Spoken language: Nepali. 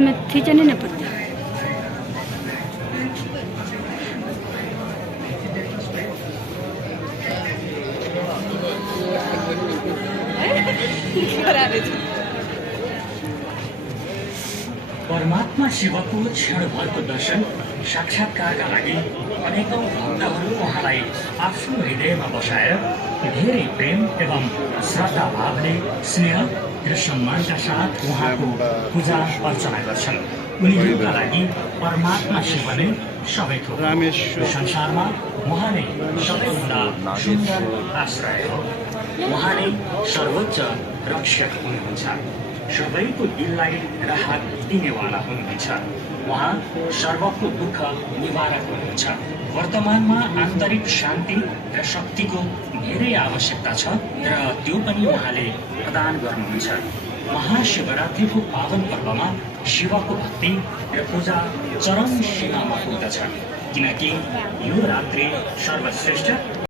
मेथी चने नहीं पड़ते। परमात्मा शिवको क्षणभरको दर्शन साक्षात्कारका लागि अनेकौं भक्तहरू उहाँलाई आफ्नो हृदयमा बसाएर धेरै प्रेम एवं श्रद्धा भावले स्नेह र सम्मानका साथ उहाँको पूजा अर्चना गर्छन्। उनीहरूका लागि परमात्मा शिव नै सबै थोक हो। यो संसारमा उहाँ नै सबैभन्दा सुन्दर आश्रय हो। उहाँ नै सर्वोच्च रक्षक हुनुहुन्छ। सबैको दिललाई राहत दिनेवाला हुनुहुन्छ। उहाँ सर्वको दुःख निवारक हुनुहुन्छ। वर्तमानमा आन्तरिक शान्ति र शक्तिको धेरै आवश्यकता छ र त्यो पनि उहाँले प्रदान गर्नुहुन्छ। महाशिवरात्रिको पावन पर्वमा शिवको भक्ति र पूजा चरम सीमामा पुग्दछ, किनकि यो रात्रि सर्वश्रेष्ठ